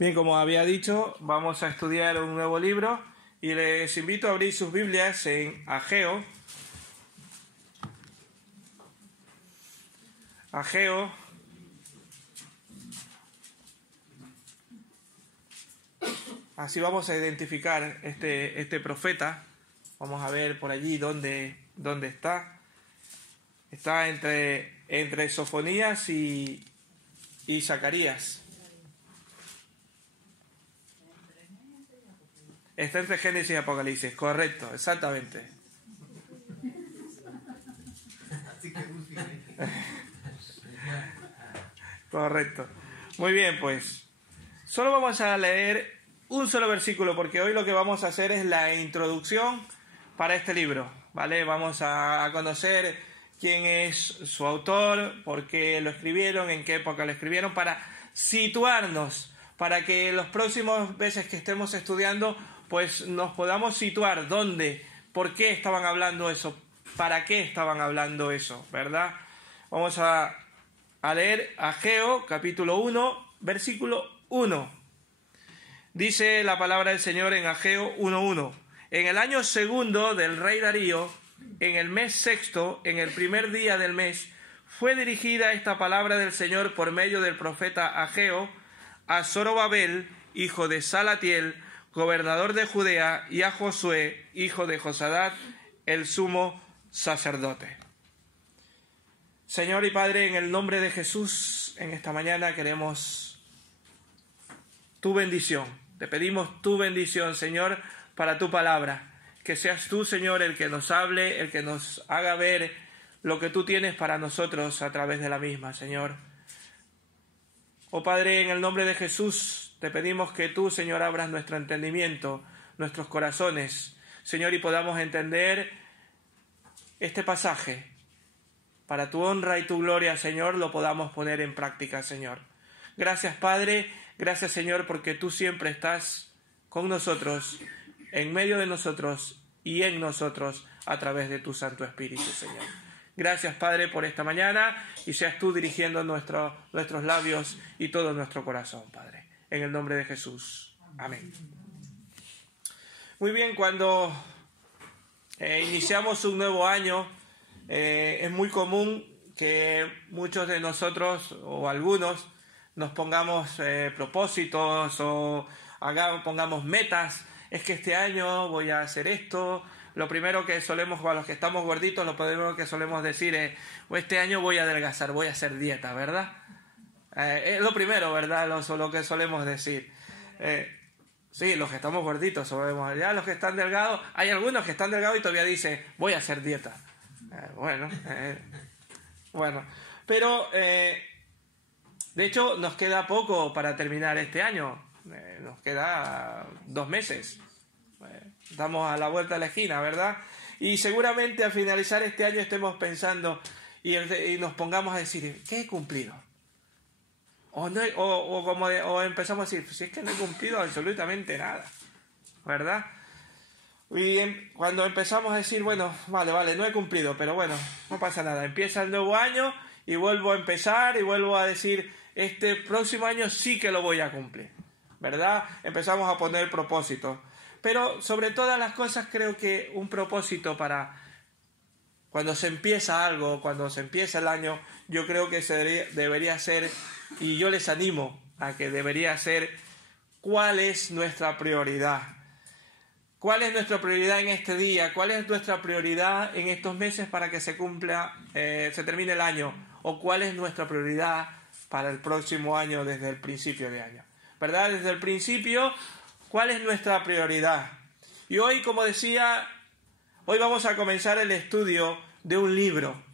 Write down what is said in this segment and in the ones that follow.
Bien, como había dicho, vamos a estudiar un nuevo libro y les invito a abrir sus Biblias en Ageo. Ageo. Así vamos a identificar este profeta. Vamos a ver por allí dónde está. Está entre Sofonías y Zacarías. Está entre Génesis y Apocalipsis, correcto, exactamente. Correcto. Muy bien, pues. Solo vamos a leer un solo versículo, porque hoy lo que vamos a hacer es la introducción para este libro, ¿vale? Vamos a conocer quién es su autor, por qué lo escribieron, en qué época lo escribieron, para situarnos, para que los próximos veces que estemos estudiando, pues nos podamos situar dónde, por qué estaban hablando eso, para qué estaban hablando eso, ¿verdad? Vamos a leer Ageo, capítulo 1, versículo 1. Dice la palabra del Señor en Ageo 1:1. En el año segundo del rey Darío, en el mes sexto, en el primer día del mes, fue dirigida esta palabra del Señor por medio del profeta Ageo a Zorobabel, hijo de Salatiel, gobernador de Judea, y a Josué, hijo de Josadat, el sumo sacerdote. Señor y Padre, en el nombre de Jesús, en esta mañana queremos tu bendición. Te pedimos tu bendición, Señor, para tu palabra. Que seas tú, Señor, el que nos hable, el que nos haga ver lo que tú tienes para nosotros a través de la misma, Señor. Oh Padre, en el nombre de Jesús, te pedimos que tú, Señor, abras nuestro entendimiento, nuestros corazones, Señor, y podamos entender este pasaje. Para tu honra y tu gloria, Señor, lo podamos poner en práctica, Señor. Gracias, Padre, gracias, Señor, porque tú siempre estás con nosotros, en medio de nosotros y en nosotros a través de tu Santo Espíritu, Señor. Gracias, Padre, por esta mañana y seas tú dirigiendo nuestros labios y todo nuestro corazón, Padre. En el nombre de Jesús. Amén. Muy bien, cuando iniciamos un nuevo año, es muy común que muchos de nosotros o algunos nos pongamos propósitos o pongamos metas. Es que este año voy a hacer esto. Lo primero que solemos, a los que estamos gorditos, lo primero que solemos decir es: este año voy a adelgazar, voy a hacer dieta, ¿verdad? Es lo primero, ¿verdad? Lo que solemos decir. Sí, los que estamos gorditos solemos. Ya los que están delgados, hay algunos que están delgados y todavía dicen: voy a hacer dieta. Bueno, pero de hecho nos queda poco para terminar este año. Nos queda 2 meses. Estamos a la vuelta de la esquina, ¿verdad? Y seguramente al finalizar este año estemos pensando y nos pongamos a decir: ¿qué he cumplido? O empezamos a decir: pues es que no he cumplido absolutamente nada, ¿verdad? Y cuando empezamos a decir: bueno, vale, no he cumplido, pero bueno, no pasa nada, empieza el nuevo año y vuelvo a empezar y vuelvo a decir: este próximo año sí que lo voy a cumplir, ¿verdad? Empezamos a poner propósitos. Pero sobre todas las cosas, creo que un propósito para cuando se empieza algo, cuando se empieza el año, yo creo que debería ser, y yo les animo a que debería ser: ¿cuál es nuestra prioridad? ¿Cuál es nuestra prioridad en este día? ¿Cuál es nuestra prioridad en estos meses para que se termine el año? ¿O cuál es nuestra prioridad para el próximo año desde el principio de año? ¿Verdad? Desde el principio, ¿cuál es nuestra prioridad? Y hoy, como decía, hoy vamos a comenzar el estudio de un libro.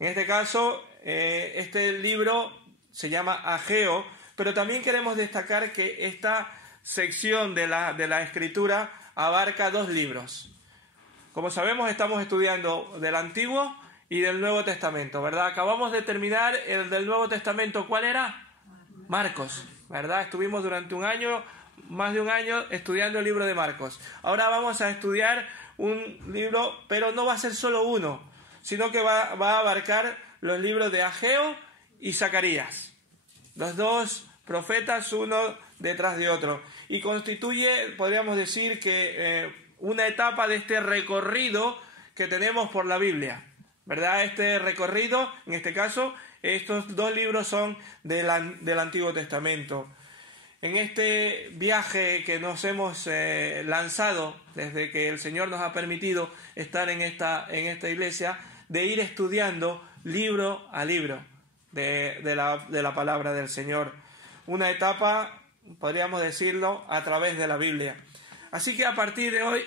En este caso, este libro se llama Ageo, pero también queremos destacar que esta sección de la escritura abarca 2 libros. Como sabemos, estamos estudiando del Antiguo y del Nuevo Testamento, ¿verdad? Acabamos de terminar el del Nuevo Testamento. ¿Cuál era? Marcos, ¿verdad? Estuvimos durante más de un año estudiando el libro de Marcos. Ahora vamos a estudiar un libro, pero no va a ser solo uno, sino que va a abarcar los libros de Ageo y Zacarías, los 2 profetas, uno detrás de otro. Y constituye, podríamos decir, que una etapa de este recorrido que tenemos por la Biblia, ¿verdad? Este recorrido, en este caso, estos dos libros son del Antiguo Testamento. En este viaje que nos hemos lanzado desde que el Señor nos ha permitido estar en esta iglesia, de ir estudiando libro a libro de la palabra del Señor. Una etapa, podríamos decirlo, a través de la Biblia. Así que a partir de hoy,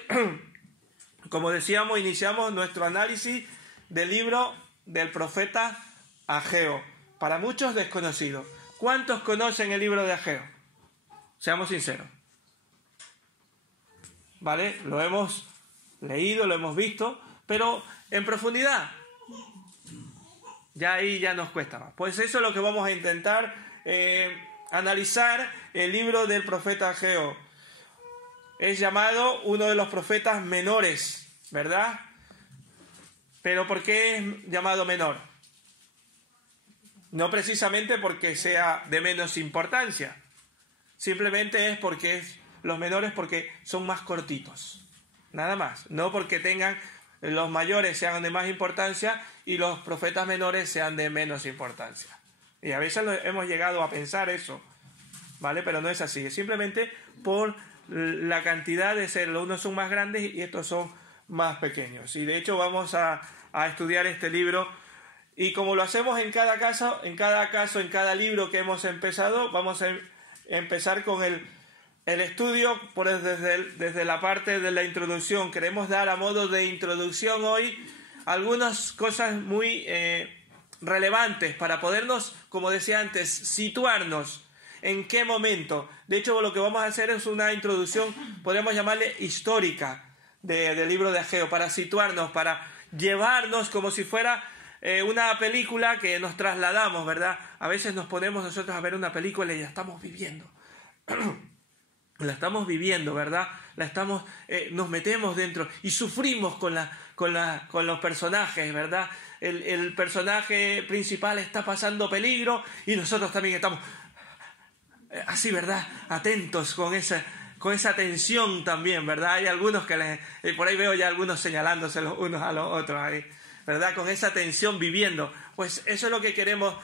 como decíamos, iniciamos nuestro análisis del libro del profeta Ageo. Para muchos desconocido. ¿Cuántos conocen el libro de Ageo? Seamos sinceros. ¿Vale? Lo hemos leído, lo hemos visto, pero en profundidad, ya ahí ya nos cuesta más. Pues eso es lo que vamos a intentar analizar el libro del profeta Ageo. Es llamado uno de los profetas menores, ¿verdad? Pero ¿por qué es llamado menor? No precisamente porque sea de menos importancia. Simplemente es porque los menores porque son más cortitos. Nada más. No porque los mayores sean de más importancia y los profetas menores sean de menos importancia. Y a veces hemos llegado a pensar eso, ¿vale? Pero no es así. Es simplemente por la cantidad de ser. Los unos son más grandes y estos son más pequeños. Y de hecho vamos a estudiar este libro. Y como lo hacemos en cada caso, en cada libro que hemos empezado, vamos a empezar con el estudio desde la parte de la introducción. Queremos dar a modo de introducción hoy algunas cosas muy relevantes para podernos, como decía antes, situarnos en qué momento. De hecho, lo que vamos a hacer es una introducción, podríamos llamarle histórica, del libro de Ageo, para situarnos, para llevarnos como si fuera una película que nos trasladamos, ¿verdad? A veces nos ponemos nosotros a ver una película y la estamos viviendo. La estamos viviendo, ¿verdad? Nos metemos dentro y sufrimos con los personajes, ¿verdad? El personaje principal está pasando peligro y nosotros también estamos así, ¿verdad? Atentos con esa tensión también, ¿verdad? Hay algunos que por ahí veo ya algunos señalándose los unos a los otros ahí, ¿verdad? Con esa tensión viviendo. Pues eso es lo que queremos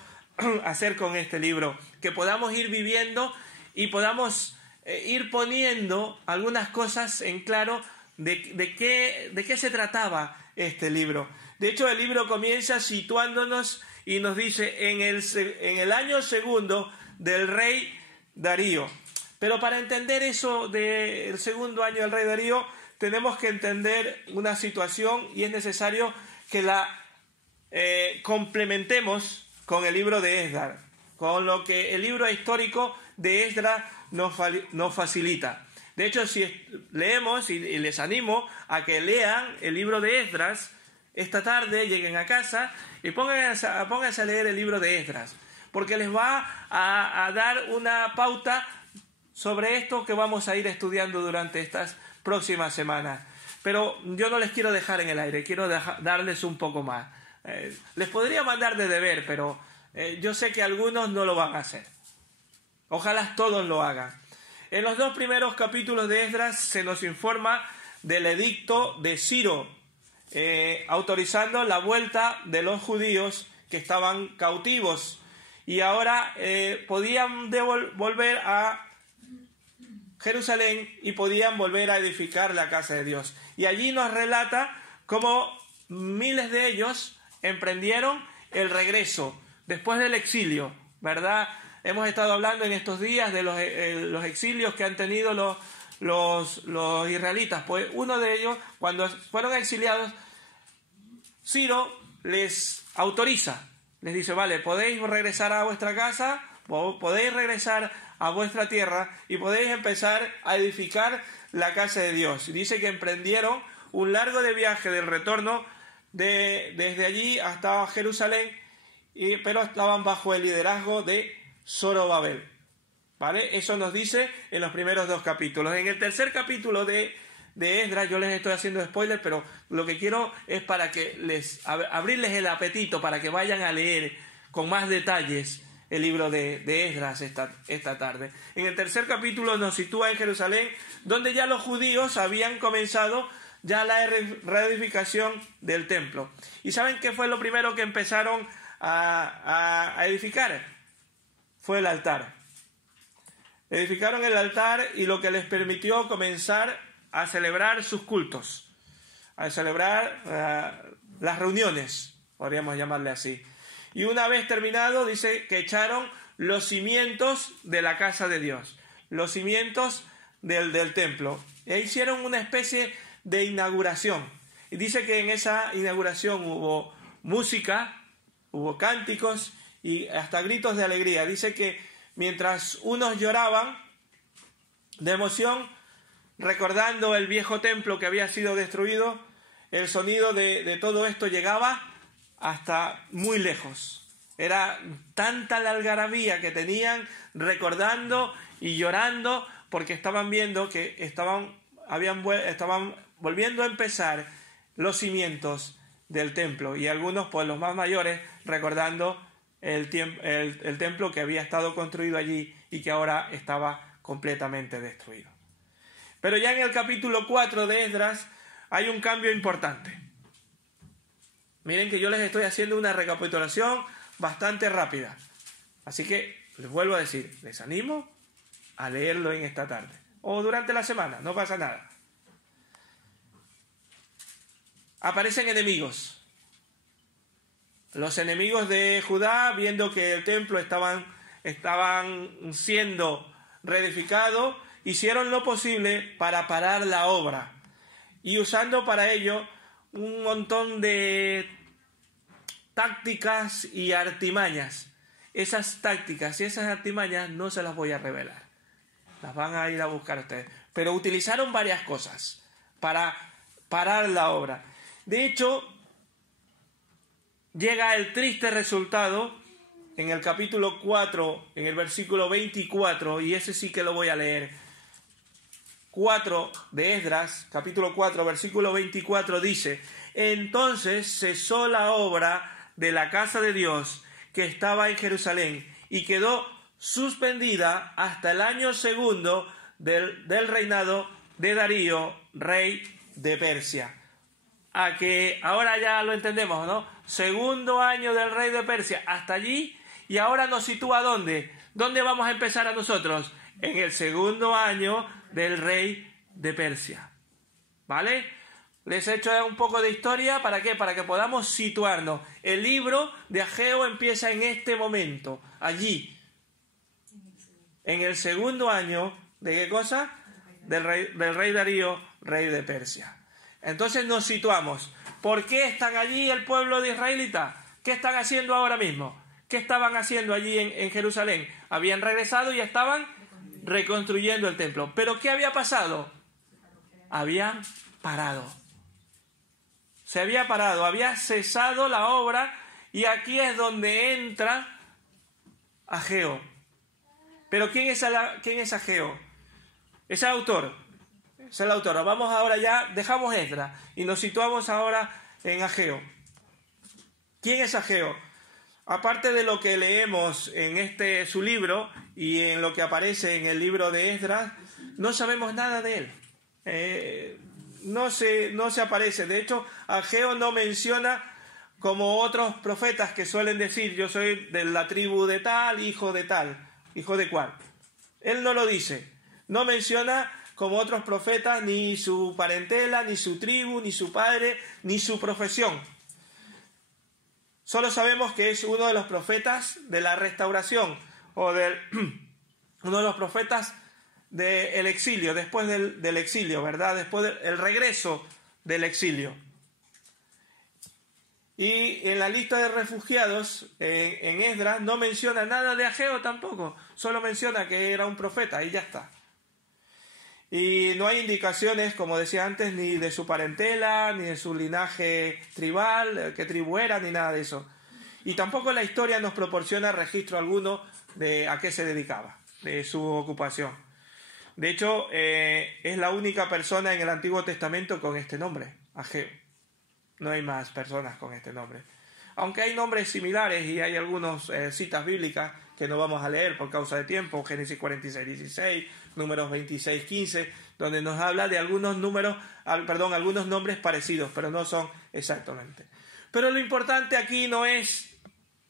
hacer con este libro, que podamos ir viviendo y podamos ir poniendo algunas cosas en claro de qué se trataba este libro. De hecho, el libro comienza situándonos y nos dice en el año segundo del rey Darío. Pero para entender eso del segundo año del rey Darío, tenemos que entender una situación y es necesario que la complementemos con el libro de Esdras, con lo que el libro histórico de Esdras nos facilita. De hecho, si leemos, y les animo a que lean el libro de Esdras esta tarde, lleguen a casa y pónganse a leer el libro de Esdras, porque les va a dar una pauta sobre esto que vamos a ir estudiando durante estas próximas semanas. Pero yo no les quiero dejar en el aire, quiero darles un poco más. Les podría mandar de deber, pero yo sé que algunos no lo van a hacer. Ojalá todos lo hagan. En los dos primeros capítulos de Esdras se nos informa del edicto de Ciro, autorizando la vuelta de los judíos que estaban cautivos y ahora podían volver a Jerusalén y podían volver a edificar la casa de Dios. Y allí nos relata cómo miles de ellos emprendieron el regreso después del exilio, ¿verdad? Hemos estado hablando en estos días de los exilios que han tenido los israelitas. Pues uno de ellos, cuando fueron exiliados, Ciro les autoriza, les dice, vale, podéis regresar a vuestra casa, podéis regresar a vuestra tierra y podéis empezar a edificar la casa de Dios. Dice que emprendieron un largo de viaje del retorno desde allí hasta Jerusalén, pero estaban bajo el liderazgo de Zorobabel, ¿vale? Eso nos dice en los primeros dos capítulos. En el tercer capítulo de Esdras, yo les estoy haciendo spoiler, pero lo que quiero es para que abrirles el apetito, para que vayan a leer con más detalles el libro de Esdras esta tarde. En el tercer capítulo nos sitúa en Jerusalén, donde ya los judíos habían comenzado ya la reedificación del templo. ¿Y saben qué fue lo primero que empezaron a edificar? Fue el altar. Edificaron el altar y lo que les permitió comenzar a celebrar sus cultos, a celebrar las reuniones, podríamos llamarle así. Y una vez terminado, dice que echaron los cimientos de la casa de Dios, los cimientos del templo. E hicieron una especie de inauguración. Y dice que en esa inauguración hubo música, hubo cánticos y hasta gritos de alegría. Dice que mientras unos lloraban de emoción, recordando el viejo templo que había sido destruido, el sonido de todo esto llegaba hasta muy lejos. Era tanta la algarabía que tenían, recordando y llorando, porque estaban viendo que estaban volviendo a empezar los cimientos del templo, y algunos, pues los más mayores, recordando el templo que había estado construido allí y que ahora estaba completamente destruido. Pero ya en el capítulo 4 de Esdras hay un cambio importante. Miren que yo les estoy haciendo una recapitulación bastante rápida. Así que les vuelvo a decir, les animo a leerlo en esta tarde o durante la semana, no pasa nada. Aparecen enemigos. Los enemigos de Judá, viendo que el templo estaban siendo reedificados, hicieron lo posible para parar la obra, y usando para ello un montón de tácticas y artimañas. Esas tácticas y esas artimañas no se las voy a revelar, las van a ir a buscar ustedes, pero utilizaron varias cosas para parar la obra. De hecho, llega el triste resultado en el capítulo 4, en el versículo 24, y ese sí que lo voy a leer. 4 de Esdras, capítulo 4, versículo 24, dice: entonces cesó la obra de la casa de Dios que estaba en Jerusalén, y quedó suspendida hasta el año segundo del reinado de Darío, rey de Persia. A que ahora ya lo entendemos, ¿no? Segundo año del rey de Persia, hasta allí, y ahora nos sitúa ¿dónde? ¿Dónde vamos a empezar a nosotros? En el segundo año del rey de Persia. ¿Vale? Les he hecho un poco de historia, ¿para qué? Para que podamos situarnos. El libro de Ageo empieza en este momento, allí, en el segundo año, ¿de qué cosa? Del rey Darío, rey de Persia. Entonces nos situamos. ¿Por qué están allí el pueblo de israelita? ¿Qué están haciendo ahora mismo? ¿Qué estaban haciendo allí en Jerusalén? Habían regresado y estaban reconstruyendo el templo. ¿Pero qué había pasado? Habían parado. Se había parado, había cesado la obra, y aquí es donde entra Ageo. ¿Pero quién es Ageo? Es el autor. Es el autor. Vamos ahora ya, dejamos Esdras y nos situamos ahora en Ageo. ¿Quién es Ageo? Aparte de lo que leemos en su libro y en lo que aparece en el libro de Esdras, no sabemos nada de él. No se aparece. De hecho, Ageo no menciona, como otros profetas que suelen decir: yo soy de la tribu de tal, hijo de cual. Él no lo dice. No menciona, como otros profetas, ni su parentela, ni su tribu, ni su padre, ni su profesión. Solo sabemos que es uno de los profetas de la restauración, o uno de los profetas del exilio, después del exilio, ¿verdad? Después del regreso del exilio. Y en la lista de refugiados, en Esdras, no menciona nada de Ageo tampoco, solo menciona que era un profeta y ya está. Y no hay indicaciones, como decía antes, ni de su parentela, ni de su linaje tribal, qué tribu era, ni nada de eso. Y tampoco la historia nos proporciona registro alguno de a qué se dedicaba, de su ocupación. De hecho, es la única persona en el Antiguo Testamento con este nombre, Ageo. No hay más personas con este nombre. Aunque hay nombres similares y hay algunas citas bíblicas que no vamos a leer por causa de tiempo, Génesis 46:16, Números 26:15, donde nos habla de algunos nombres parecidos, pero no son exactamente. Pero lo importante aquí no es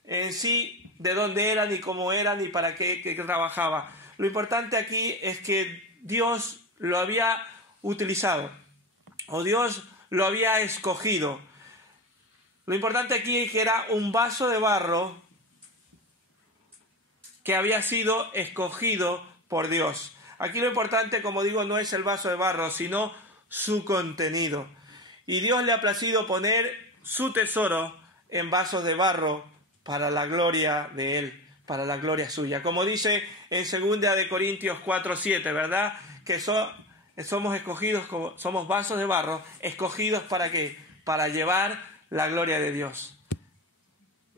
en sí de dónde era, ni cómo era, ni para qué trabajaba. Lo importante aquí es que Dios lo había utilizado, o Dios lo había escogido. Lo importante aquí es que era un vaso de barro que había sido escogido por Dios. Aquí lo importante, como digo, no es el vaso de barro, sino su contenido. Y Dios le ha placido poner su tesoro en vasos de barro para la gloria de Él, para la gloria suya. Como dice en 2 Corintios 4:7, ¿verdad? Que somos escogidos, somos vasos de barro, escogidos ¿para qué? Para llevar la gloria de Dios.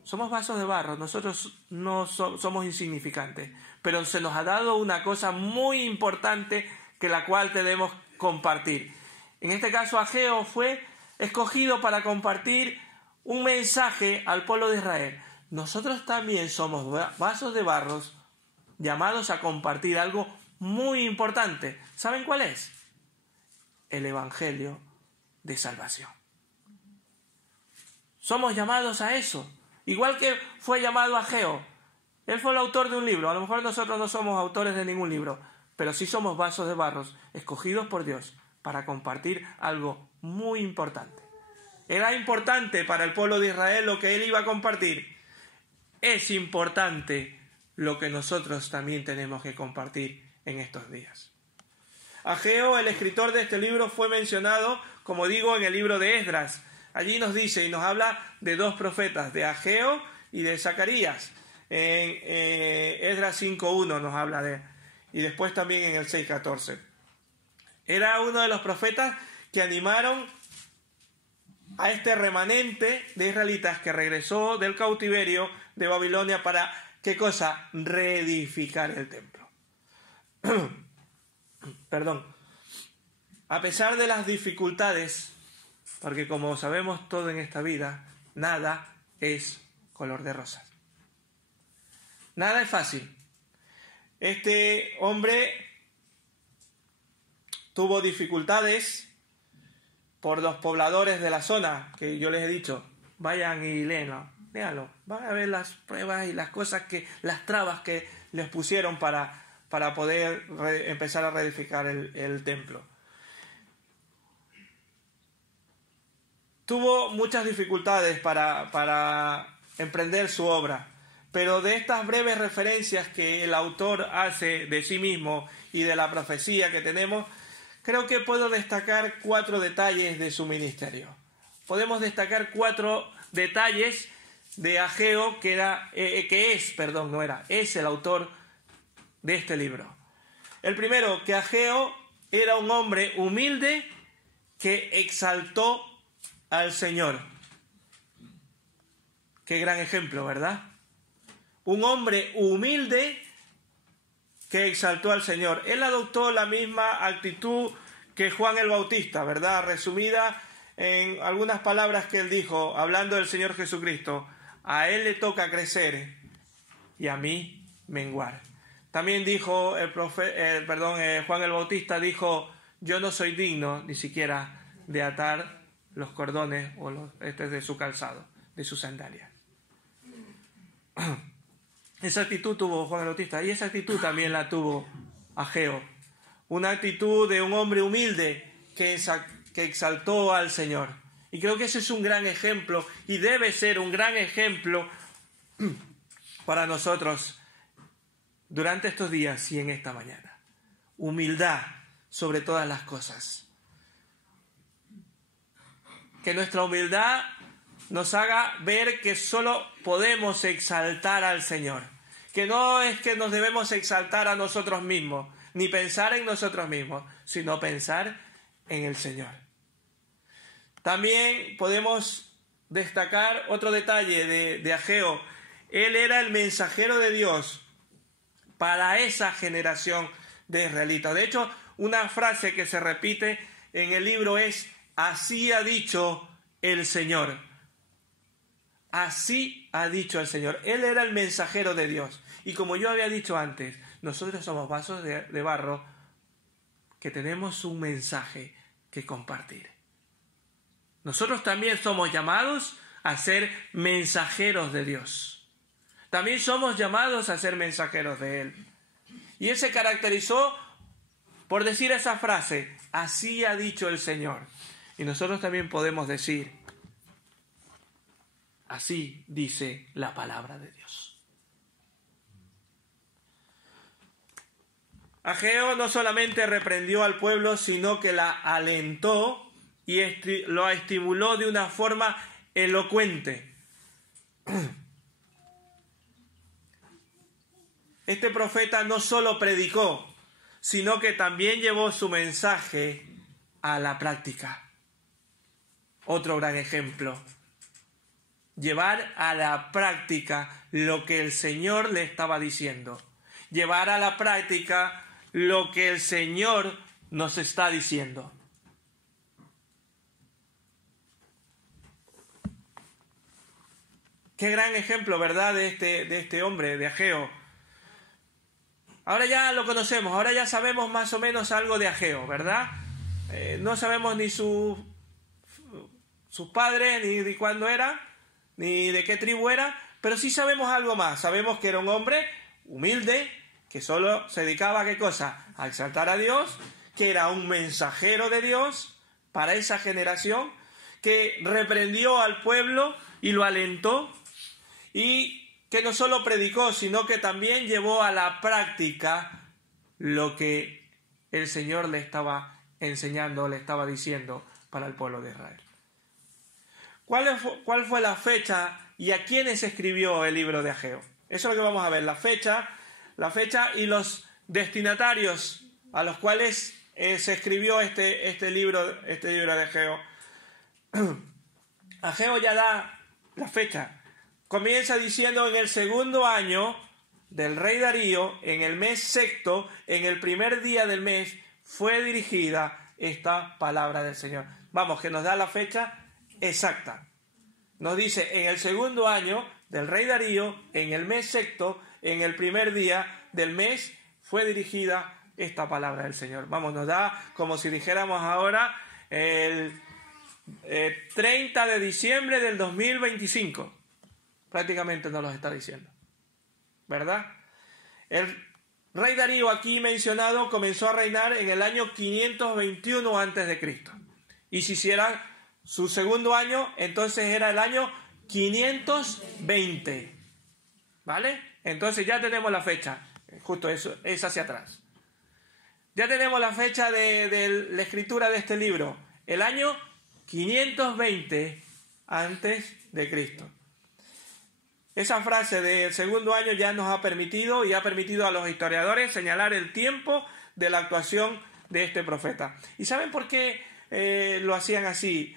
Somos vasos de barro, nosotros no somos insignificantes, pero se nos ha dado una cosa muy importante que la cual debemos compartir. En este caso, Ageo fue escogido para compartir un mensaje al pueblo de Israel. Nosotros también somos vasos de barros llamados a compartir algo muy importante. ¿Saben cuál es? El Evangelio de salvación. Somos llamados a eso. Igual que fue llamado Ageo. Él fue el autor de un libro. A lo mejor nosotros no somos autores de ningún libro, pero sí somos vasos de barros escogidos por Dios para compartir algo muy importante. Era importante para el pueblo de Israel lo que él iba a compartir. Es importante lo que nosotros también tenemos que compartir en estos días. Ageo, el escritor de este libro, fue mencionado, como digo, en el libro de Esdras. Allí nos dice y nos habla de dos profetas, de Ageo y de Zacarías. En Esdras 5:1 nos habla de él. Y después también en el 6:14. Era uno de los profetas que animaron a este remanente de israelitas que regresó del cautiverio de Babilonia para, ¿qué cosa? Reedificar el templo. Perdón. A pesar de las dificultades, porque como sabemos todo en esta vida, nada es color de rosas. Nada es fácil. Este hombre tuvo dificultades por los pobladores de la zona, que yo les he dicho, vayan y léanlo, van a ver las pruebas y las cosas las trabas que les pusieron para poder empezar a reedificar el templo. Tuvo muchas dificultades para emprender su obra, pero de estas breves referencias que el autor hace de sí mismo y de la profecía que tenemos, creo que puedo destacar 4 detalles de su ministerio. Podemos destacar 4 detalles de Ageo, es el autor de este libro. El primero, que Ageo era un hombre humilde que exaltó al Señor. Qué gran ejemplo, ¿verdad? Un hombre humilde que exaltó al Señor. Él adoptó la misma actitud que Juan el Bautista, ¿verdad? Resumida en algunas palabras que él dijo, hablando del Señor Jesucristo. A él le toca crecer y a mí menguar. También dijo Juan el Bautista dijo, yo no soy digno ni siquiera de atar los cordones de su calzado, de sus sandalias. Esa actitud tuvo Juan el Bautista y esa actitud también la tuvo Ageo. Una actitud de un hombre humilde que exaltó al Señor. Y creo que ese es un gran ejemplo y debe ser un gran ejemplo para nosotros durante estos días y en esta mañana. Humildad sobre todas las cosas. Que nuestra humildad nos haga ver que solo podemos exaltar al Señor. Que no es que nos debemos exaltar a nosotros mismos, ni pensar en nosotros mismos, sino pensar en el Señor. También podemos destacar otro detalle de Ageo. Él era el mensajero de Dios para esa generación de israelitas. De hecho, una frase que se repite en el libro es: así ha dicho el Señor. así ha dicho el Señor. Él era el mensajero de Dios. Y como yo había dicho antes, nosotros somos vasos de barro que tenemos un mensaje que compartir. Nosotros también somos llamados a ser mensajeros de Dios. También somos llamados a ser mensajeros de Él. Y Él se caracterizó por decir esa frase, así ha dicho el Señor. Y nosotros también podemos decir, así dice la palabra de Dios. Ageo no solamente reprendió al pueblo, sino que la alentó y lo estimuló de una forma elocuente. Este profeta no solo predicó, sino que también llevó su mensaje a la práctica. Otro gran ejemplo. Llevar a la práctica lo que el Señor le estaba diciendo. Llevar a la práctica lo que el Señor nos está diciendo. Qué gran ejemplo, ¿verdad?, de este hombre, de Ageo. Ahora ya lo conocemos, ahora ya sabemos más o menos algo de Ageo, ¿verdad? No sabemos ni sus padres, ni de cuándo era, ni de qué tribu era, pero sí sabemos algo más. Sabemos que era un hombre humilde, que solo se dedicaba a ¿qué cosa? A exaltar a Dios, que era un mensajero de Dios para esa generación, que reprendió al pueblo y lo alentó, y que no solo predicó, sino que también llevó a la práctica lo que el Señor le estaba enseñando, le estaba diciendo para el pueblo de Israel. ¿Cuál fue la fecha y a quiénes escribió el libro de Ageo? Eso es lo que vamos a ver, la fecha y los destinatarios a los cuales se escribió este libro de Ageo. Ageo ya da la fecha. Comienza diciendo: en el segundo año del rey Darío, en el mes sexto, en el primer día del mes, fue dirigida esta palabra del Señor. Vamos, que nos da la fecha exacta. Nos dice: en el segundo año del rey Darío, en el mes sexto, en el primer día del mes, fue dirigida esta palabra del Señor. Vamos, nos da como si dijéramos ahora el 30 de diciembre del 2025. Prácticamente nos lo está diciendo, ¿verdad? El rey Darío aquí mencionado comenzó a reinar en el año 521 a.C. Y si hiciera su segundo año, entonces era el año 520. ¿Vale? Entonces ya tenemos la fecha. Justo eso, es hacia atrás. Ya tenemos la fecha de la escritura de este libro. El año 520 antes de Cristo. Esa frase del segundo año ya nos ha permitido y ha permitido a los historiadores señalar el tiempo de la actuación de este profeta. ¿Y saben por qué lo hacían así?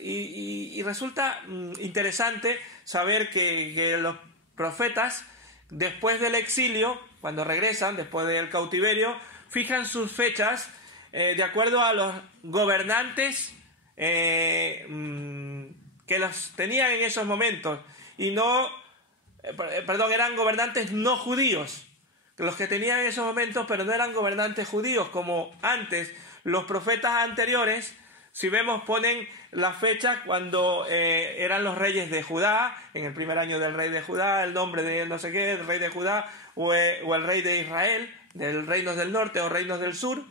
Y resulta interesante saber que los profetas, después del exilio, cuando regresan, después del cautiverio, fijan sus fechas de acuerdo a los gobernantes que los tenían en esos momentos. Y eran gobernantes no judíos, los que tenían en esos momentos, pero no eran gobernantes judíos, como antes. Los profetas anteriores, si vemos, ponen la fecha cuando eran los reyes de Judá, en el primer año del rey de Judá, el nombre de no sé qué, el rey de Judá, o el rey de Israel, del reinos del norte o reinos del sur.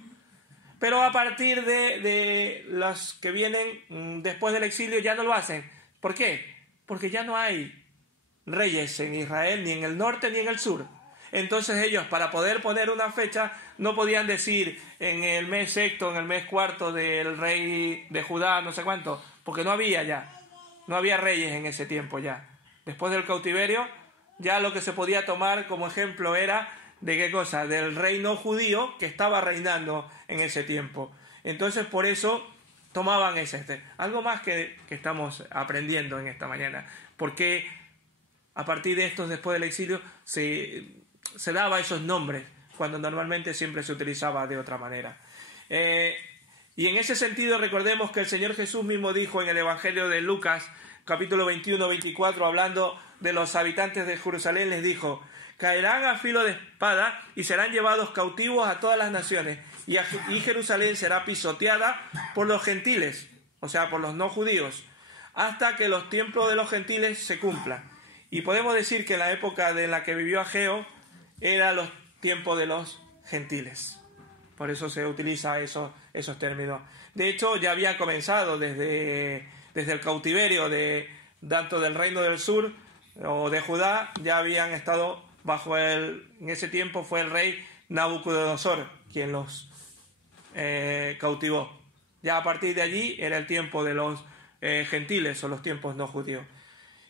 Pero a partir de los que vienen después del exilio ya no lo hacen. ¿Por qué? Porque ya no hay reyes en Israel, ni en el norte ni en el sur. Entonces ellos, para poder poner una fecha, no podían decir en el mes sexto, en el mes cuarto del rey de Judá, no sé cuánto, porque no había reyes en ese tiempo ya. Después del cautiverio, ya lo que se podía tomar como ejemplo era ¿de qué cosa? Del reino judío que estaba reinando en ese tiempo. Entonces por eso tomaban algo más que estamos aprendiendo en esta mañana. Porque a partir de estos, después del exilio, se daba esos nombres, cuando normalmente siempre se utilizaba de otra manera. Y en ese sentido recordemos que el Señor Jesús mismo dijo en el Evangelio de Lucas, capítulo 21-24, hablando de los habitantes de Jerusalén, les dijo: caerán a filo de espada y serán llevados cautivos a todas las naciones, y Jerusalén será pisoteada por los gentiles, o sea, por los no judíos, hasta que los tiempos de los gentiles se cumplan. Y podemos decir que la época en la que vivió Ageo era los tiempos de los gentiles. Por eso se utiliza esos términos. De hecho, ya había comenzado desde el cautiverio tanto del reino del sur o de Judá, ya habían estado bajo en ese tiempo fue el rey Nabucodonosor quien los cautivó. Ya a partir de allí era el tiempo de los gentiles o los tiempos no judíos.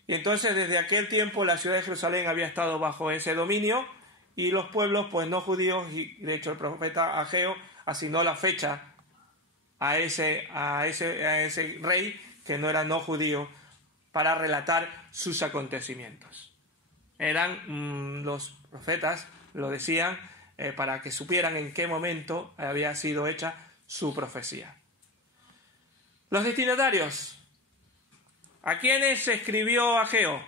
Y entonces desde aquel tiempo la ciudad de Jerusalén había estado bajo ese dominio y los pueblos pues no judíos, y de hecho el profeta Ageo asignó la fecha a ese rey que no era no judío para relatar sus acontecimientos. Eran los profetas, lo decían, para que supieran en qué momento había sido hecha su profecía. Los destinatarios. ¿A quiénes escribió Ageo?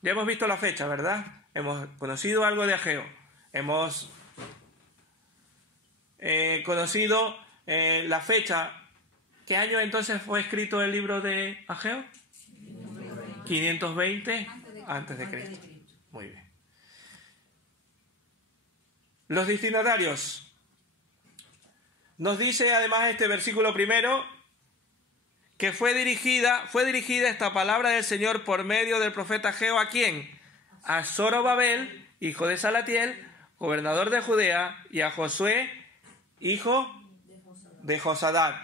Ya hemos visto la fecha, ¿verdad? Hemos conocido algo de Ageo. Hemos conocido la fecha. ¿Qué año entonces fue escrito el libro de Ageo? 520 antes de Cristo. Muy bien. Los destinatarios. Nos dice además este versículo primero que fue dirigida esta palabra del Señor por medio del profeta Ageo. ¿A quién? A Zorobabel, hijo de Salatiel, gobernador de Judea, y a Josué, hijo de Josadat,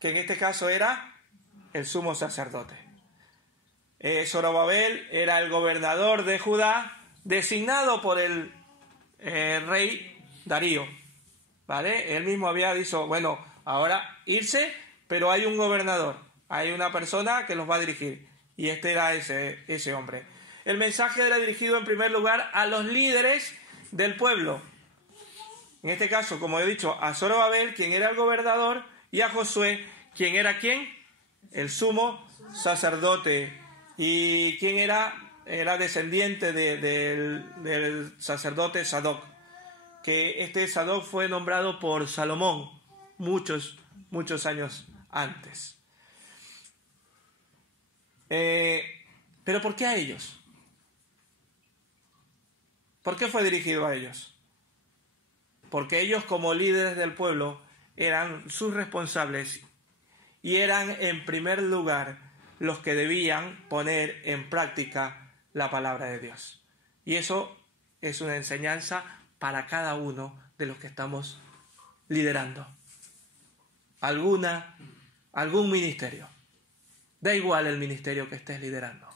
que en este caso era el sumo sacerdote. Zorobabel era el gobernador de Judá, designado por el rey Darío, ¿vale? Él mismo había dicho, bueno, ahora irse, pero hay un gobernador, hay una persona que los va a dirigir, y este era ese hombre. El mensaje era dirigido en primer lugar a los líderes del pueblo. En este caso, como he dicho, a Zorobabel, quien era el gobernador, y a Josué, quien era ¿quién? El sumo sacerdote. Y quien era descendiente del sacerdote Sadoc, que este Sadoc fue nombrado por Salomón muchos años antes. ¿Pero por qué a ellos? ¿Por qué fue dirigido a ellos? Porque ellos, como líderes del pueblo, eran sus responsables y eran en primer lugar los que debían poner en práctica la palabra de Dios. Y eso es una enseñanza para cada uno de los que estamos liderando algún ministerio. Da igual el ministerio que estés liderando.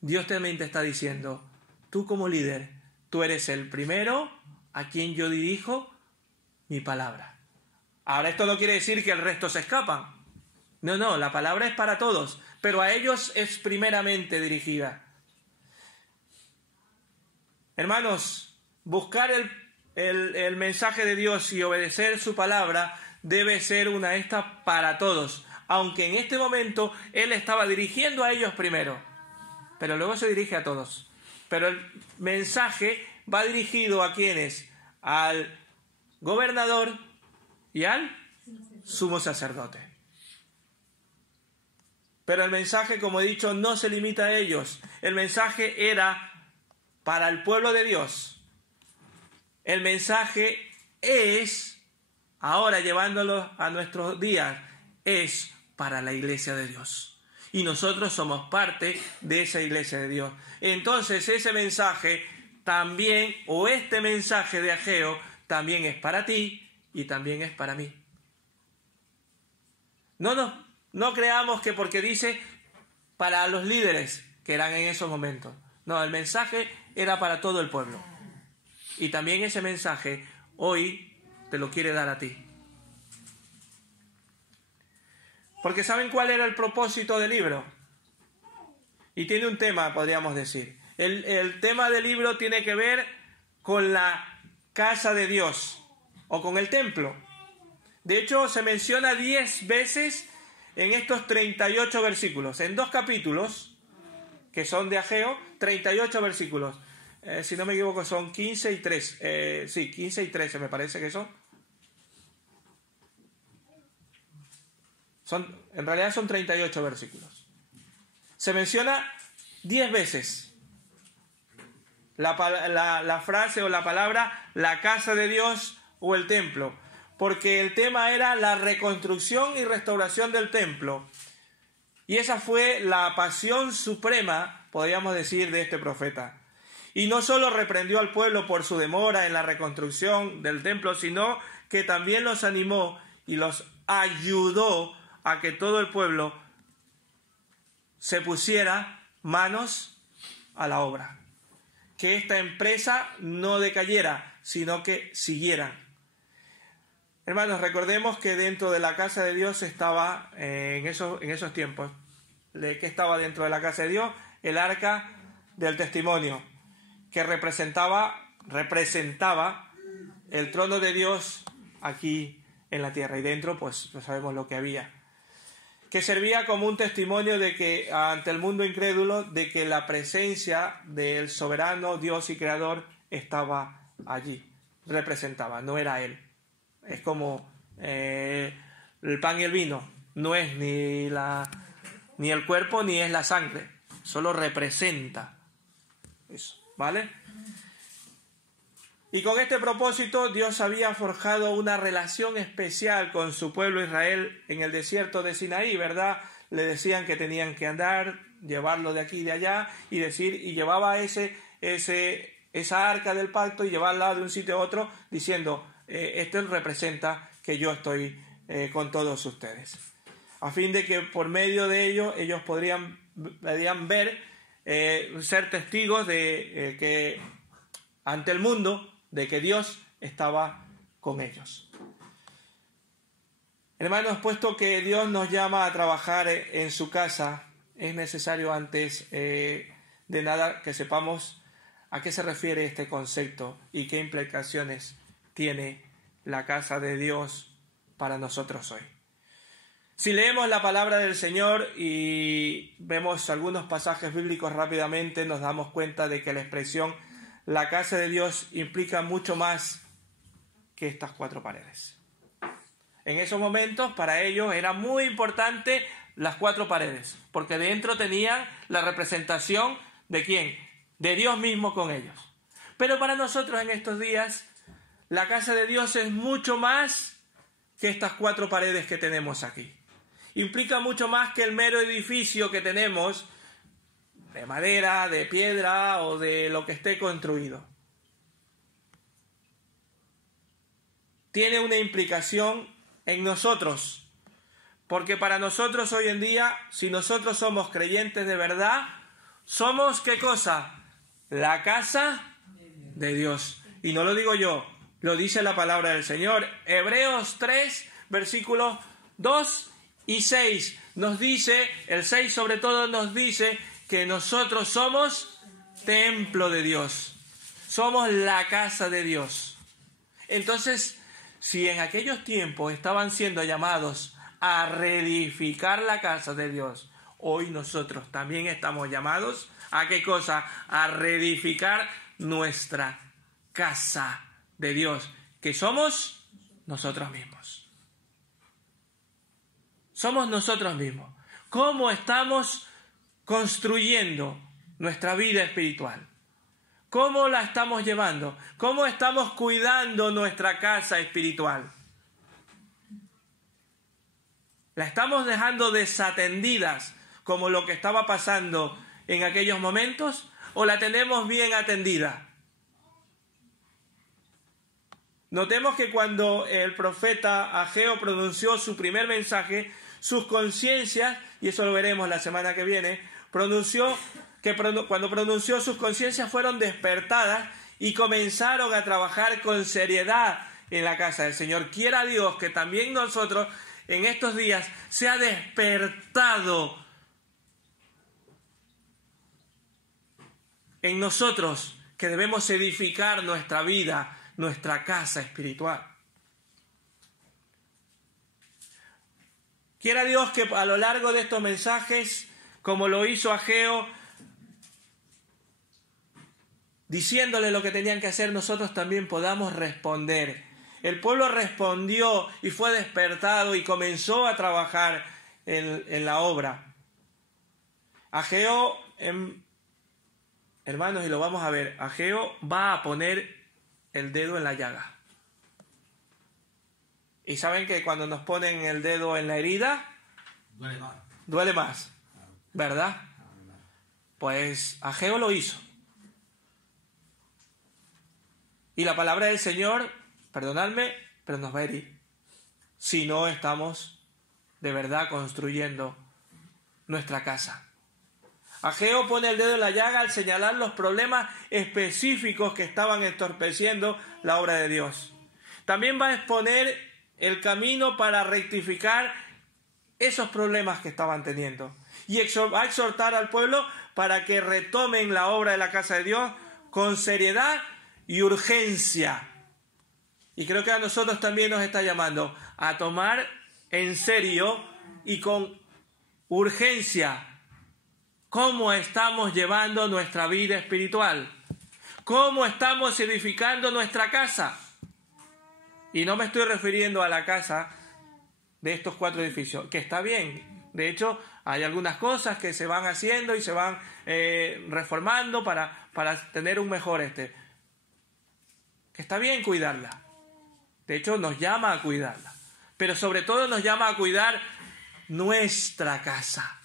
Dios también te está diciendo, tú como líder, tú eres el primero a quien yo dirijo mi palabra. Ahora esto no quiere decir que el resto se escapan. No, la palabra es para todos, pero a ellos es primeramente dirigida. Hermanos, buscar el mensaje de Dios y obedecer su palabra debe ser para todos, aunque en este momento Él estaba dirigiendo a ellos primero, pero luego se dirige a todos. Pero el mensaje va dirigido ¿a quiénes? Al gobernador y al sumo sacerdote. Pero el mensaje, como he dicho, no se limita a ellos. El mensaje era para el pueblo de Dios. El mensaje es, ahora llevándolo a nuestros días, es para la iglesia de Dios. Y nosotros somos parte de esa iglesia de Dios. Entonces ese mensaje también, o este mensaje de Ageo, también es para ti y también es para mí. No creamos que porque dice para los líderes que eran en esos momentos. No, el mensaje era para todo el pueblo. Y también ese mensaje hoy te lo quiere dar a ti. Porque ¿saben cuál era el propósito del libro? Y tiene un tema, podríamos decir. El tema del libro tiene que ver con la casa de Dios o con el templo. De hecho, se menciona 10 veces en estos 38 versículos, en 2 capítulos, que son de Ageo, 38 versículos. Si no me equivoco, son 15 y 3. Sí, 15 y 13 me parece que son. En realidad son 38 versículos. Se menciona 10 veces la frase o la palabra la casa de Dios o el templo, porque el tema era la reconstrucción y restauración del templo. Y esa fue la pasión suprema, podríamos decir, de este profeta. Y no solo reprendió al pueblo por su demora en la reconstrucción del templo, sino que también los animó y los ayudó a que todo el pueblo se pusiera manos a la obra. Que esta empresa no decayera, sino que siguiera. Hermanos, recordemos que dentro de la casa de Dios estaba, en esos tiempos, que estaba dentro de la casa de Dios, el arca del testimonio, que representaba el trono de Dios aquí en la tierra. Y dentro, pues, no sabemos lo que había. Que servía como un testimonio de que, ante el mundo incrédulo, de que la presencia del soberano Dios y Creador estaba allí. Representaba, no era Él. Es como el pan y el vino. No es ni el cuerpo ni es la sangre. Solo representa eso, ¿vale? Y con este propósito Dios había forjado una relación especial con su pueblo Israel en el desierto de Sinaí, ¿verdad? Le decían que tenían que andar, llevarlo de aquí y de allá, y llevaba esa arca del pacto y llevarla de un sitio a otro, diciendo, esto representa que yo estoy con todos ustedes. A fin de que por medio de ello ellos podrían ver, ser testigos de que ante el mundo, de que Dios estaba con ellos. Hermanos, puesto que Dios nos llama a trabajar en su casa, es necesario antes de nada que sepamos a qué se refiere este concepto y qué implicaciones tiene la casa de Dios para nosotros hoy. Si leemos la palabra del Señor y vemos algunos pasajes bíblicos rápidamente, nos damos cuenta de que la expresión la casa de Dios implica mucho más que estas 4 paredes. En esos momentos, para ellos era muy importante las 4 paredes, porque dentro tenían la representación de ¿quién? De Dios mismo con ellos. Pero para nosotros en estos días, la casa de Dios es mucho más que estas 4 paredes que tenemos aquí. Implica mucho más que el mero edificio que tenemos de madera, de piedra o de lo que esté construido. Tiene una implicación en nosotros, porque para nosotros hoy en día, si nosotros somos creyentes de verdad, somos ¿qué cosa? La casa de Dios. Y no lo digo yo, lo dice la palabra del Señor. Hebreos 3, versículos 2 y 6 nos dice, el 6 sobre todo nos dice que nosotros somos templo de Dios, somos la casa de Dios. Entonces, si en aquellos tiempos estaban siendo llamados a reedificar la casa de Dios, hoy nosotros también estamos llamados ¿a qué cosa? A reedificar nuestra casa de Dios, que somos nosotros mismos. Somos nosotros mismos. ¿Cómo estamos construyendo nuestra vida espiritual? ¿Cómo la estamos llevando? ¿Cómo estamos cuidando nuestra casa espiritual? ¿La estamos dejando desatendidas como lo que estaba pasando en aquellos momentos? ¿O la tenemos bien atendida? Notemos que cuando el profeta Ageo pronunció su primer mensaje, sus conciencias, y eso lo veremos la semana que viene, cuando pronunció sus conciencias fueron despertadas y comenzaron a trabajar con seriedad en la casa del Señor. Quiera Dios que también nosotros en estos días se ha despertado en nosotros que debemos edificar nuestra vida, nuestra casa espiritual. Quiera Dios que a lo largo de estos mensajes, como lo hizo Ageo, diciéndole lo que tenían que hacer, nosotros también podamos responder. El pueblo respondió y fue despertado y comenzó a trabajar en la obra. Ageo, hermanos, y lo vamos a ver, Ageo va a poner el dedo en la llaga. Y saben que cuando nos ponen el dedo en la herida, duele más, ¿verdad? Pues Ageo lo hizo. Y la palabra del Señor, perdonadme, pero nos va a herir si no estamos de verdad construyendo nuestra casa. Ageo pone el dedo en la llaga al señalar los problemas específicos que estaban entorpeciendo la obra de Dios. También va a exponer el camino para rectificar esos problemas que estaban teniendo. Y va a exhortar al pueblo para que retomen la obra de la casa de Dios con seriedad y urgencia. Y creo que a nosotros también nos está llamando a tomar en serio y con urgencia cómo estamos llevando nuestra vida espiritual, cómo estamos edificando nuestra casa. Y no me estoy refiriendo a la casa de estos 4 edificios, que está bien. De hecho, hay algunas cosas que se van haciendo y se van reformando para tener un mejor que está bien cuidarla. De hecho, nos llama a cuidarla. Pero sobre todo nos llama a cuidar nuestra casa.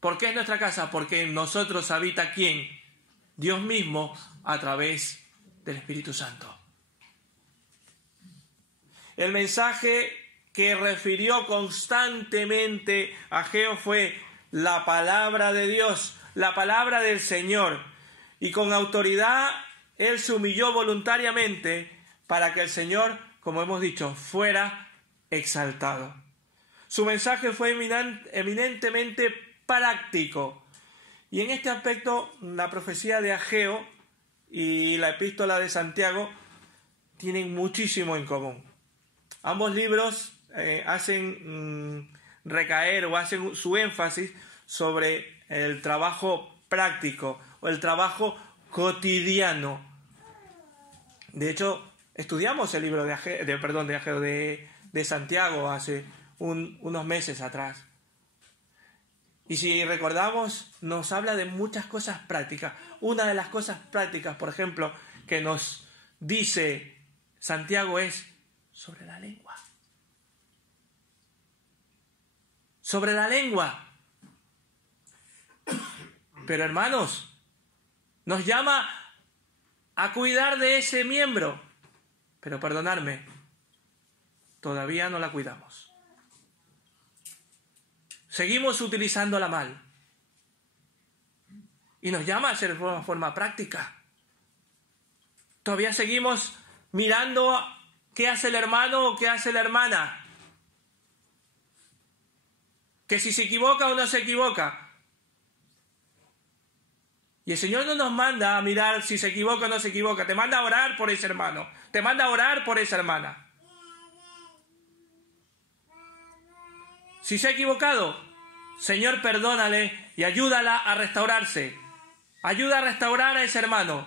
¿Por qué es nuestra casa? Porque en nosotros habita ¿quién? Dios mismo a través del Espíritu Santo. El mensaje que refirió constantemente Ageo fue la palabra de Dios, la palabra del Señor. Y con autoridad él se humilló voluntariamente para que el Señor, como hemos dicho, fuera exaltado. Su mensaje fue eminentemente práctico. Y en este aspecto, la profecía de Ageo y la epístola de Santiago tienen muchísimo en común. Ambos libros hacen recaer o hacen su énfasis sobre el trabajo práctico o el trabajo cotidiano. De hecho, estudiamos el libro de Santiago hace unos meses atrás. Y si recordamos, nos habla de muchas cosas prácticas. Una de las cosas prácticas, por ejemplo, que nos dice Santiago es sobre la lengua. Sobre la lengua. Pero hermanos, nos llama a cuidar de ese miembro. Pero perdonadme, todavía no la cuidamos. Seguimos utilizándola mal. Y nos llama a hacer de una forma práctica. Todavía seguimos mirando qué hace el hermano o qué hace la hermana. Que si se equivoca o no se equivoca. Y el Señor no nos manda a mirar si se equivoca o no se equivoca. Te manda a orar por ese hermano. Te manda a orar por esa hermana. Si se ha equivocado, Señor, perdónale y ayúdala a restaurarse. Ayuda a restaurar a ese hermano.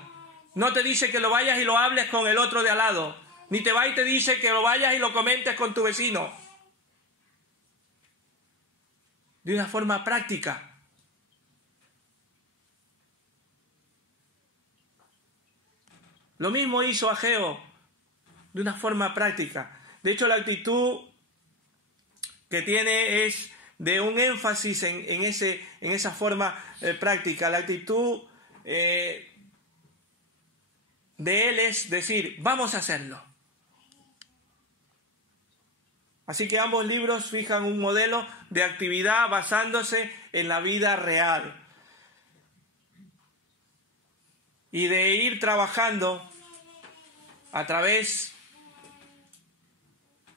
No te dice que lo vayas y lo hables con el otro de al lado. Ni te va y te dice que lo vayas y lo comentes con tu vecino. De una forma práctica. Lo mismo hizo Ageo, de una forma práctica. De hecho, la actitud que tiene es de un énfasis en esa forma práctica. La actitud de él es decir, vamos a hacerlo. Así que ambos libros fijan un modelo de actividad basándose en la vida real. Y de ir trabajando a través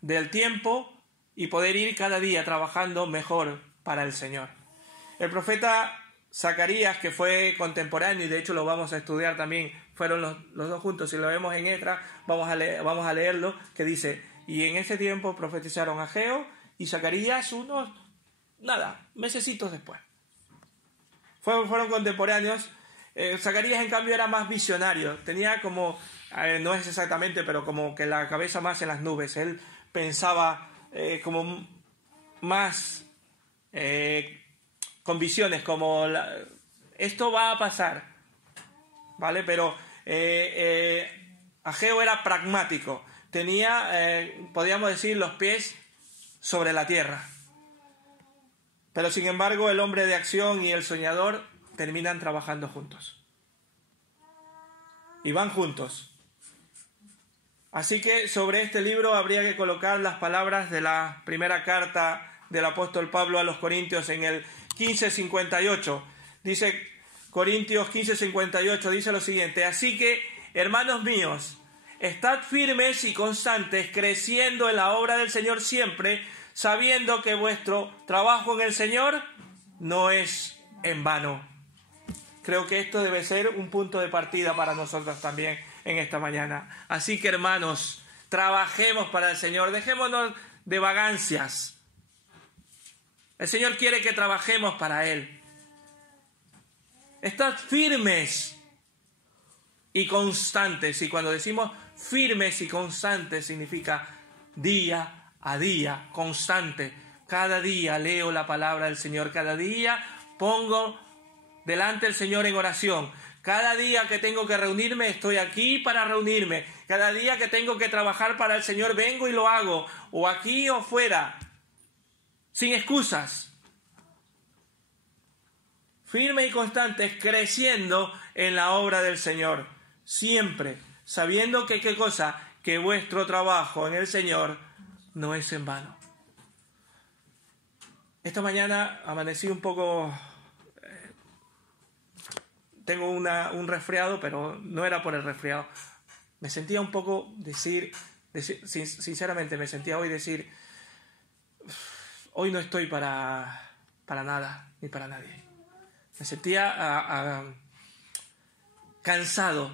del tiempo y poder ir cada día trabajando mejor para el Señor. El profeta Zacarías, que fue contemporáneo, y de hecho lo vamos a estudiar también, fueron los dos juntos, si lo vemos en Esdras, vamos a leerlo, que dice: Y en ese tiempo profetizaron Ageo y Zacarías unos, mesecitos después. Fueron contemporáneos. Zacarías, en cambio, era más visionario. Tenía como, no es exactamente, pero como que la cabeza más en las nubes. Él pensaba como más con visiones, como esto va a pasar, ¿vale? Pero Ageo era pragmático. Tenía, podríamos decir, los pies sobre la tierra. Pero sin embargo, el hombre de acción y el soñador terminan trabajando juntos. Y van juntos. Así que sobre este libro habría que colocar las palabras de la primera carta del apóstol Pablo a los Corintios en el 15:58. Dice Corintios 15:58, dice lo siguiente: así que, hermanos míos, estad firmes y constantes, creciendo en la obra del Señor siempre, sabiendo que vuestro trabajo en el Señor no es en vano. Creo que esto debe ser un punto de partida para nosotros también en esta mañana. Así que, hermanos, trabajemos para el Señor, dejémonos de vagancias. El Señor quiere que trabajemos para Él. Estad firmes y constantes. Y cuando decimos firmes y constantes, significa día a día, constante. Cada día leo la palabra del Señor, cada día pongo delante del Señor en oración. Cada día que tengo que reunirme, estoy aquí para reunirme. Cada día que tengo que trabajar para el Señor, vengo y lo hago, o aquí o fuera, sin excusas. Firme y constantes, creciendo en la obra del Señor, siempre, sabiendo que, ¿qué cosa? Que vuestro trabajo en el Señor no es en vano. Esta mañana amanecí un poco... Tengo un resfriado, pero no era por el resfriado. Me sentía un poco sinceramente me sentía hoy decir, hoy no estoy para nada, ni para nadie. Me sentía cansado.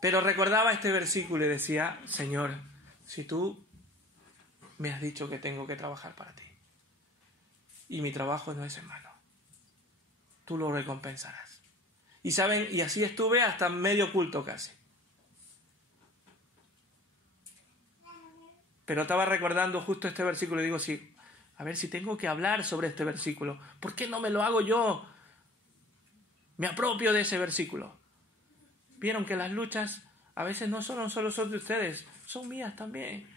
Pero recordaba este versículo y decía, Señor, si tú me has dicho que tengo que trabajar para ti, y mi trabajo no es en vano, tú lo recompensarás. Y saben, y así estuve hasta medio culto casi. Pero estaba recordando justo este versículo y digo, sí, a ver si tengo que hablar sobre este versículo. ¿Por qué no me lo hago yo? Me apropio de ese versículo. Vieron que las luchas a veces no solo son de ustedes, son mías también.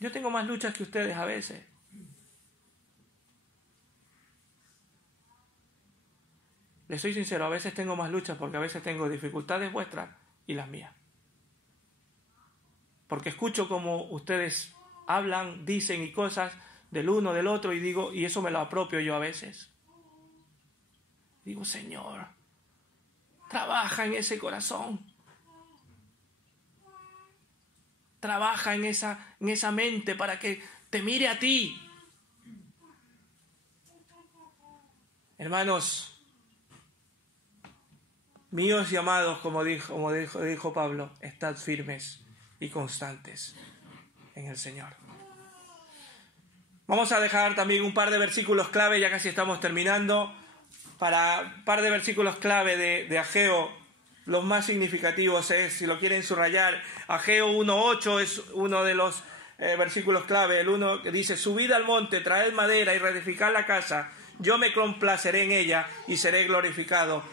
Yo tengo más luchas que ustedes a veces. Les soy sincero, a veces tengo más luchas porque a veces tengo dificultades vuestras y las mías. Porque escucho como ustedes hablan, dicen y cosas del uno, del otro, y digo, y eso me lo apropio yo a veces. Digo, Señor, trabaja en ese corazón. Trabaja en esa mente para que te mire a ti. Hermanos míos y amados, como dijo Pablo, estad firmes y constantes en el Señor. Vamos a dejar también un par de versículos clave, ya casi estamos terminando, para un par de versículos clave de Ageo. Los más significativos es, si lo quieren subrayar, Ageo 1:8 es uno de los versículos clave. El uno que dice, subid al monte, traed madera y reedificad la casa, yo me complaceré en ella y seré glorificado,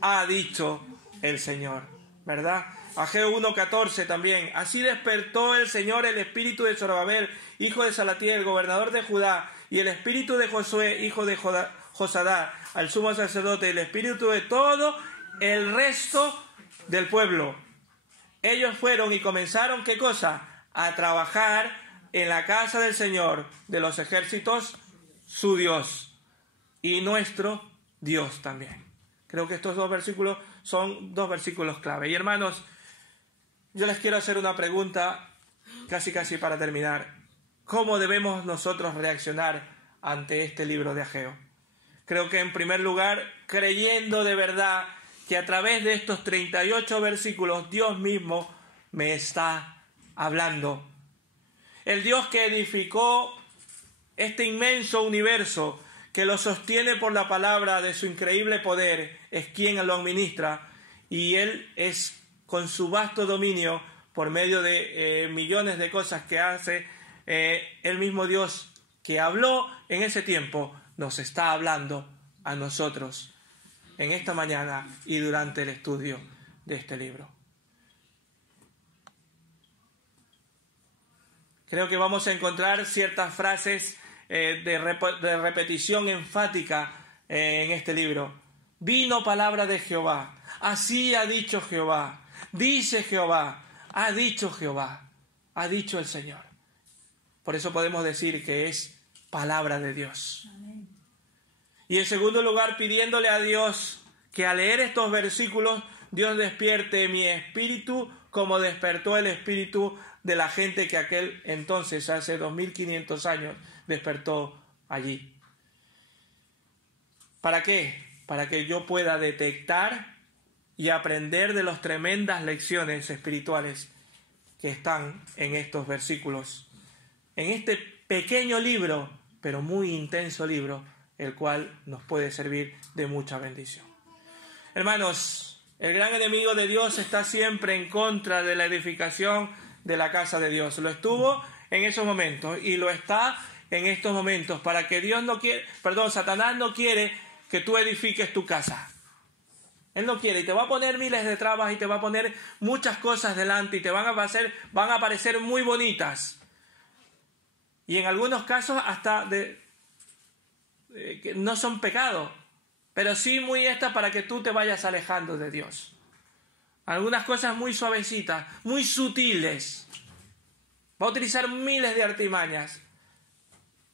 ha dicho el Señor. ¿Verdad? Ageo 1:14 también. Así despertó el Señor el espíritu de Zorobabel, hijo de Salatiel, gobernador de Judá, y el espíritu de Josué, hijo de Josadá, al sumo sacerdote, y el espíritu de todo el resto del pueblo. Ellos fueron y comenzaron, ¿qué cosa? A trabajar en la casa del Señor de los ejércitos, su Dios, y nuestro Dios también. Creo que estos dos versículos son dos versículos clave. Y hermanos, yo les quiero hacer una pregunta casi para terminar. ¿Cómo debemos nosotros reaccionar ante este libro de Ageo? Creo que en primer lugar, creyendo de verdad que a través de estos 38 versículos Dios mismo me está hablando. El Dios que edificó este inmenso universo, que lo sostiene por la palabra de su increíble poder, es quien lo administra, y Él es, con su vasto dominio, por medio de millones de cosas que hace, el mismo Dios que habló en ese tiempo, nos está hablando a nosotros en esta mañana y durante el estudio de este libro. Creo que vamos a encontrar ciertas frases de repetición enfática en este libro. Vino palabra de Jehová, así ha dicho Jehová, dice Jehová, ha dicho Jehová, ha dicho el Señor. Por eso podemos decir que es palabra de Dios. Amén. Y en segundo lugar, pidiéndole a Dios que al leer estos versículos, Dios despierte mi espíritu como despertó el espíritu de la gente que aquel entonces, hace 2500 años, despertó allí. ¿Para qué? Para que yo pueda detectar y aprender de las tremendas lecciones espirituales que están en estos versículos. En este pequeño libro, pero muy intenso libro, el cual nos puede servir de mucha bendición. Hermanos, el gran enemigo de Dios está siempre en contra de la edificación de la casa de Dios. Lo estuvo en esos momentos y lo está en estos momentos, para que Satanás no quiere que tú edifiques tu casa. Él no quiere, y te va a poner miles de trabas y te va a poner muchas cosas delante y te van a parecer muy bonitas. Y en algunos casos hasta que no son pecado, pero sí muy estas para que tú te vayas alejando de Dios. Algunas cosas muy suavecitas, muy sutiles. Va a utilizar miles de artimañas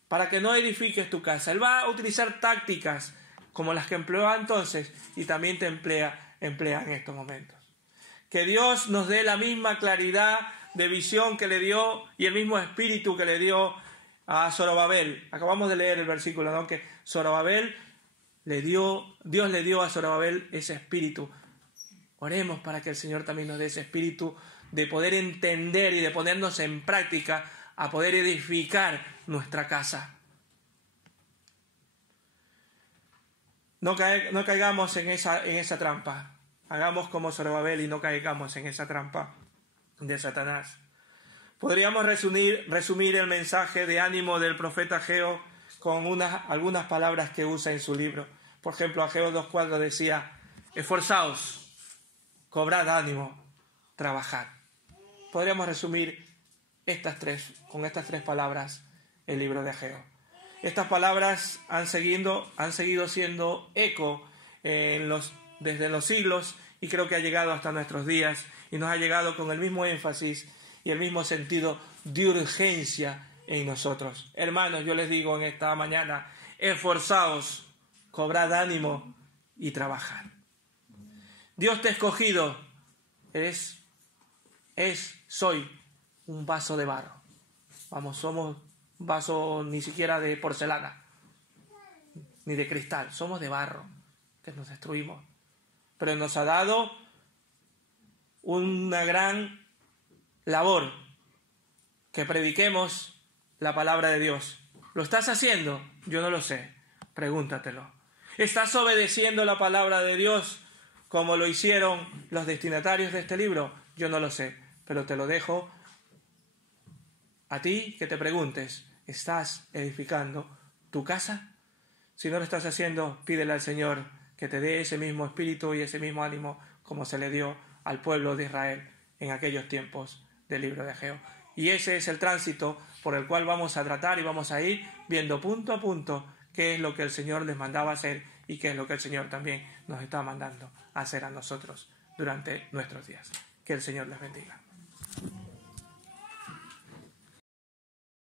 para que no edifiques tu casa. Él va a utilizar tácticas como las que empleó entonces y también te emplea en estos momentos. Que Dios nos dé la misma claridad de visión que le dio y el mismo espíritu que le dio a Zorobabel. Acabamos de leer el versículo, ¿no? Que Zorobabel Dios le dio a Zorobabel ese espíritu. Oremos para que el Señor también nos dé ese espíritu de poder entender y de ponernos en práctica a poder edificar nuestra casa. No caigamos en esa trampa. Hagamos como Zorobabel y no caigamos en esa trampa de Satanás. Podríamos resumir el mensaje de ánimo del profeta Ageo con algunas palabras que usa en su libro. Por ejemplo, Ageo 2:4 decía: esforzaos, cobrad ánimo, trabajad. Podríamos resumir con estas tres palabras el libro de Ageo. Estas palabras han seguido siendo eco desde los siglos, y creo que ha llegado hasta nuestros días y nos ha llegado con el mismo énfasis y el mismo sentido de urgencia en nosotros. Hermanos, yo les digo en esta mañana: esforzaos, cobrad ánimo y trabajad. Dios te ha escogido. Soy un vaso de barro. Somos un vaso ni siquiera de porcelana, ni de cristal. Somos de barro, que nos destruimos. Pero nos ha dado una gran labor, que prediquemos la palabra de Dios. ¿Lo estás haciendo? Yo no lo sé. Pregúntatelo. ¿Estás obedeciendo la palabra de Dios como lo hicieron los destinatarios de este libro? Yo no lo sé, pero te lo dejo a ti que te preguntes: ¿estás edificando tu casa? Si no lo estás haciendo, pídele al Señor que te dé ese mismo espíritu y ese mismo ánimo como se le dio al pueblo de Israel en aquellos tiempos del libro de Ageo. Y ese es el tránsito por el cual vamos a tratar y vamos a ir viendo punto a punto qué es lo que el Señor les mandaba hacer y qué es lo que el Señor también nos está mandando a hacer a nosotros durante nuestros días. Que el Señor les bendiga.